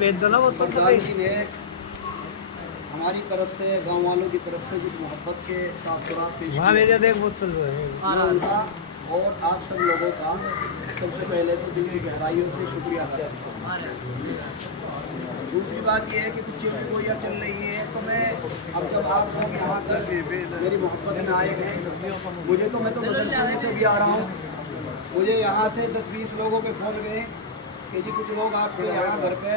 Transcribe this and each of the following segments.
भेज दो ना वो तो प्रधान जी ने हमारी तरफ से, गांव वालों की तरफ से जिस मोहब्बत के तासुरात पेश वहाँ भेजा देख वो तो उनका और आप सब लोगों का सबसे पहले तो दिल की गहराइयों से शुक्रिया करता हूँ। दूसरी बात यह है कि कुछ चीज़ें गोया चल रही है, तो मैं अब जब आप लोग यहाँ तक मेरी मोहब्बत में आए हैं, मैं तो मदरसे से भी आ रहा हूँ, मुझे यहाँ से 10-20 लोगों के फ़ोन गए कि जी कुछ लोग आपके यहाँ घर पे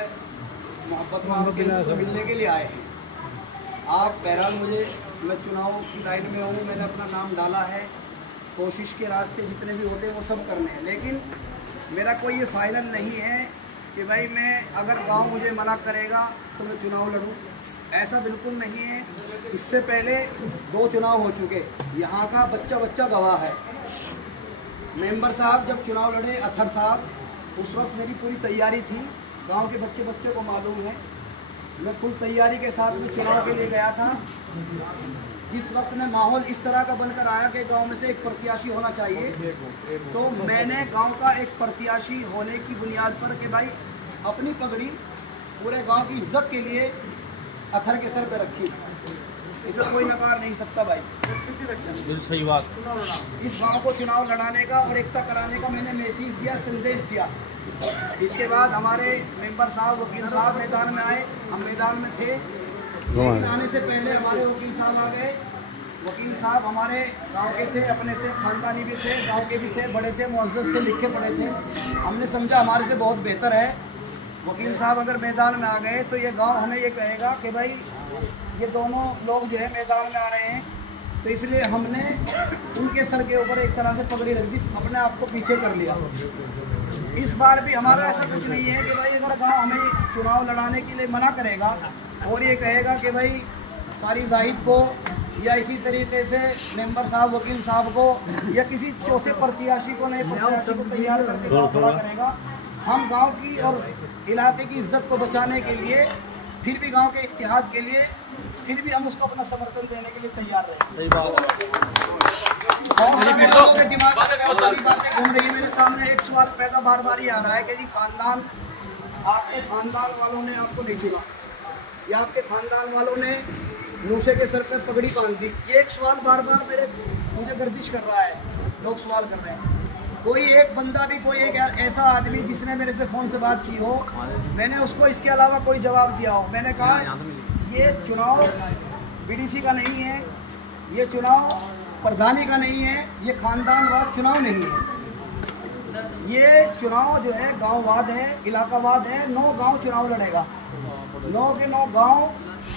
मोहब्बत में आपके मिलने के लिए आए हैं। आप बहरहाल मैं चुनाव की लाइन में हूँ, मैंने अपना नाम डाला है, कोशिश के रास्ते जितने भी होते हैं वो सब करने हैं, लेकिन मेरा कोई ये फाइनल नहीं है कि भाई मैं अगर गांव मुझे मना करेगा तो मैं चुनाव लड़ूं, ऐसा बिल्कुल नहीं है। इससे पहले 2 चुनाव हो चुके, यहाँ का बच्चा गवाह है। मेंबर साहब जब चुनाव लड़े, अथर साहब, उस वक्त मेरी पूरी तैयारी थी, गांव के बच्चे को मालूम है, मैं फुल तैयारी के साथ में चुनाव के लिए गया था। जिस वक्त में माहौल इस तरह का बनकर आया कि गांव में से एक प्रत्याशी होना चाहिए, तो मैंने गांव का एक प्रत्याशी होने की बुनियाद पर कि भाई अपनी पगड़ी पूरे गांव की इज्जत के लिए अथर के सर पे रखी, इसे कोई नकार नहीं सकता भाई। सही बात। इस गांव को चुनाव लड़ाने का और एकता कराने का मैंने मैसेज दिया, संदेश दिया। इसके बाद हमारे मेंबर साहब, वकील साहब मैदान में आए, हम मैदान में थे, लेकिन आने से पहले हमारे वकील साहब आ गए। वकील साहब हमारे गांव के थे, अपने थे, खानदानी भी थे, गांव के भी थे, बड़े थे, मुअज़्ज़ज़ थे, लिखे पढ़े थे। हमने समझा हमारे से बहुत बेहतर है, वकील साहब अगर मैदान में आ गए तो ये गांव हमें ये कहेगा कि भाई ये दोनों लोग जो है मैदान में आ रहे हैं, तो इसलिए हमने उनके सर के ऊपर एक तरह से पगड़ी रख दी, अपने आप को पीछे कर लिया। इस बार भी हमारा ऐसा कुछ नहीं है कि भाई अगर गांव हमें चुनाव लड़ाने के लिए मना करेगा और ये कहेगा कि भाई कारी जाहिद को या इसी तरीके से मेंबर साहब, वकील साहब को या किसी चौथे प्रत्याशी को, नए प्रत्याशी को तैयार करके गाँव खड़ा करेगा। हम गांव की और इलाके की इज्जत को बचाने के लिए, फिर भी गांव के इत्तेहाद के लिए, फिर भी हम उसको अपना समर्थन देने के लिए तैयार रहे। और दिमाग में बातें घूम रही है, मेरे सामने एक सवाल पैदा बार ही आ रहा है कि जी खानदान, आपके खानदान वालों ने आपको नहीं चुना या आपके खानदान वालों ने नूशे के सर पर पगड़ी बांध दी, ये एक सवाल बार मुझे गर्दिश कर रहा है, लोग सवाल कर रहे हैं। कोई एक बंदा भी, कोई एक ऐसा आदमी जिसने मेरे से फ़ोन से बात की हो, मैंने उसको इसके अलावा कोई जवाब दिया हो, मैंने कहा ये चुनाव बीडीसी का नहीं है, ये चुनाव प्रधानी का नहीं है, ये खानदानवाद चुनाव नहीं है, ये चुनाव जो है गांववाद है, इलाकावाद है। 9 गांव चुनाव लड़ेगा, 9 के 9 गांव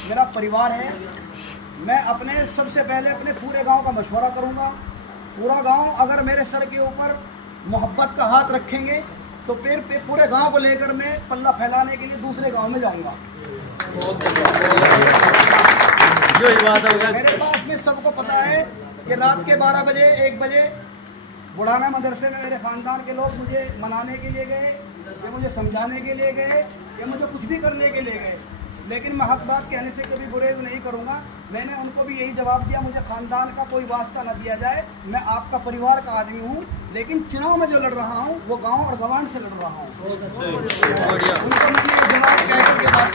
मेरा परिवार है। मैं अपने सबसे पहले अपने पूरे गांव का मशवरा करूंगा। पूरा गांव अगर मेरे सर के ऊपर मोहब्बत का हाथ रखेंगे तो फिर पूरे गांव को लेकर मैं पल्ला फैलाने के लिए दूसरे गांव में जाऊंगा। मेरे पास में सबको पता है कि रात के 12 बजे 1 बजे बुढ़ाना मदरसे में मेरे ख़ानदान के लोग मुझे मनाने के लिए गए, या मुझे समझाने के लिए गए, या मुझे कुछ भी करने के लिए गए, लेकिन मैं हक बात कहने से कभी गुरेज नहीं करूंगा। मैंने उनको भी यही जवाब दिया, मुझे ख़ानदान का कोई वास्ता न दिया जाए, मैं आपका परिवार का आदमी हूँ, लेकिन चुनाव में जो लड़ रहा हूँ वो गांव और गवांड से लड़ रहा हूँ। उनको मैंने ये जवाब कह करके बात,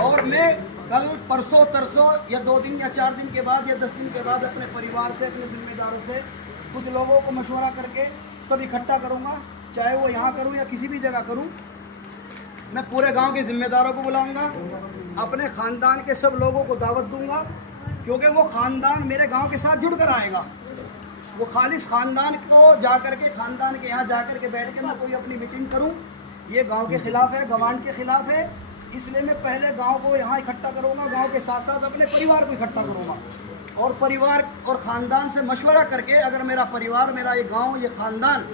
और मैं कल परसों तरसों या 2 दिन या 4 दिन के बाद या 10 दिन के बाद अपने परिवार से, अपने जिम्मेदारों से कुछ लोगों को मशवरा करके तब इकट्ठा करूँगा, चाहे वो यहाँ करूँ या किसी भी जगह करूँ। मैं पूरे गांव के जिम्मेदारों को बुलाऊंगा, अपने ख़ानदान के सब लोगों को दावत दूंगा, क्योंकि वो ख़ानदान मेरे गांव के साथ जुड़ कर आएगा। वो खालिस ख़ानदान को जाकर के, ख़ानदान के यहाँ जाकर के बैठ के मैं कोई अपनी मीटिंग करूं, ये गांव के ख़िलाफ़ है, गवांड के ख़िलाफ़ है। इसलिए मैं पहले गांव को यहाँ इकट्ठा करूँगा, गांव के साथ साथ अपने परिवार को इकट्ठा करूँगा, और परिवार और ख़ानदान से मशवरा करके अगर मेरा परिवार, मेरा ये गाँव, ये ख़ानदान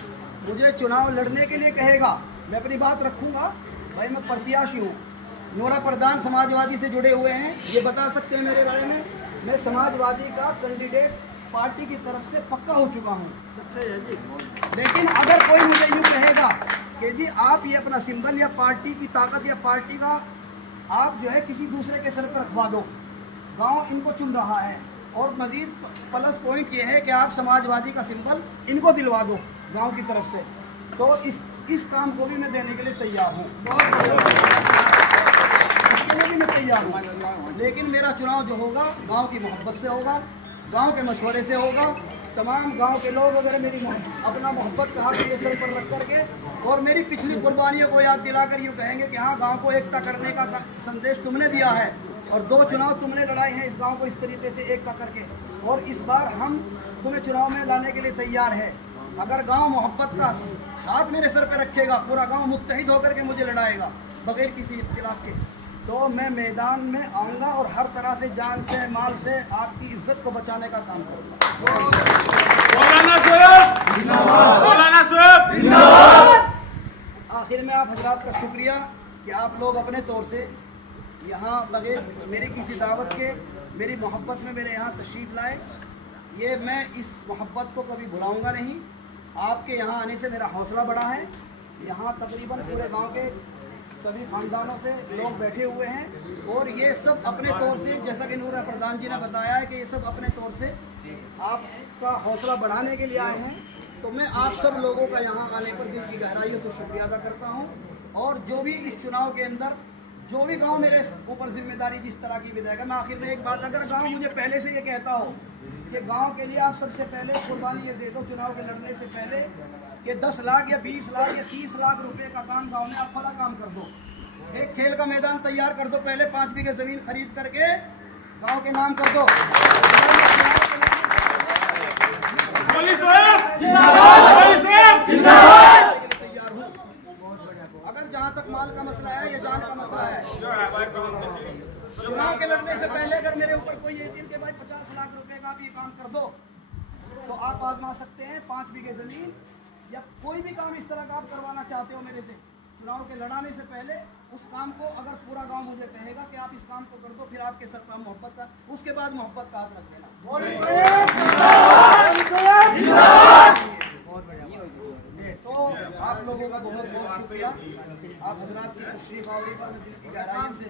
मुझे चुनाव लड़ने के लिए कहेगा, मैं अपनी बात रखूँगा। भाई मैं प्रत्याशी हूँ, नोरा प्रधान समाजवादी से जुड़े हुए हैं, ये बता सकते हैं मेरे बारे में, मैं समाजवादी का कैंडिडेट पार्टी की तरफ से पक्का हो चुका हूँ। लेकिन अगर कोई मुझे यूँ कहेगा कि जी आप ये अपना सिंबल या पार्टी की ताकत या पार्टी का आप जो है किसी दूसरे के सर पर रखवा दो, गांव इनको चुन रहा है, और मजीद प्लस पॉइंट ये है कि आप समाजवादी का सिंबल इनको दिलवा दो गांव की तरफ से, तो इस काम को भी मैं देने के लिए तैयार हूँ। तैयार हूँ, लेकिन मेरा चुनाव जो होगा गांव की मोहब्बत से होगा, गांव के मशवरे से होगा। तमाम गांव के लोग अगर मेरी अपना मोहब्बत का हाथ मेरे सर पर रख करके और मेरी पिछली कुर्बानियों को याद दिलाकर यूँ कहेंगे कि हाँ, गांव को एकता करने का संदेश तुमने दिया है और 2 चुनाव तुमने लड़ाए हैं इस गांव को इस तरीके से एकता करके, और इस बार हम तुम्हें चुनाव में लाने के लिए तैयार है। अगर गांव मोहब्बत का हाथ मेरे सर पे रखेगा, पूरा गांव मुत्तहिद होकर के मुझे लड़ाएगा बगैर किसी इख्तिलाफ के, तो मैं मैदान में आऊँगा और हर तरह से जान से माल से आपकी इज्जत को बचाने का काम करूँगा। आखिर में आप हजरात का शुक्रिया कि आप लोग अपने तौर से यहाँ बगैर मेरी किसी दावत के मेरी मोहब्बत में मेरे यहाँ तशरीफ़ लाए। ये मैं इस मोहब्बत को कभी भुलाऊँगा नहीं। आपके यहाँ आने से मेरा हौसला बढ़ा है। यहाँ तकरीबन पूरे गांव के सभी खानदानों से लोग बैठे हुए हैं और ये सब अपने तौर से, जैसा कि नूर प्रधान जी ने बताया है कि ये सब अपने तौर से आपका हौसला बढ़ाने के लिए आए हैं। तो मैं आप सब लोगों का यहाँ आने पर दिल की गहराइयों से शुक्रिया अदा करता हूँ। और जो भी इस चुनाव के अंदर जो भी गांव मेरे ऊपर जिम्मेदारी जिस तरह की भी देगा, मैं आखिर में एक बात, अगर गांव मुझे पहले से ये कहता हो कि गांव के लिए आप सबसे पहले कुर्बानी ये दे दो चुनाव के लड़ने से पहले कि 10 लाख या 20 लाख या 30 लाख रुपए का काम गांव में आप फला काम कर दो, एक खेल का मैदान तैयार कर दो, पहले 5 बीघे जमीन खरीद करके गांव के नाम कर दो। तैयार हूँ। अगर जहाँ तक माल का मसला है या जान का मसला है, चुनाव के लड़ने से पहले अगर मेरे ऊपर कोई यकीन के भाई 50 लाख रुपए का आप ये काम कर दो, तो आप आजमा सकते हैं 5 बीघे जमीन या कोई भी काम इस तरह का आप करवाना चाहते हो मेरे से चुनाव के लड़ाने से पहले, उस काम को अगर पूरा गांव मुझे कहेगा कि आप इस काम को कर दो, फिर आपके सर पर मोहब्बत का, उसके बाद मोहब्बत का हाथ रख देना। तो आप लोगों का बहुत बहुत शुक्रिया। आप हजरात की तशरीफ आवरी पर मैं दिल की गहराई से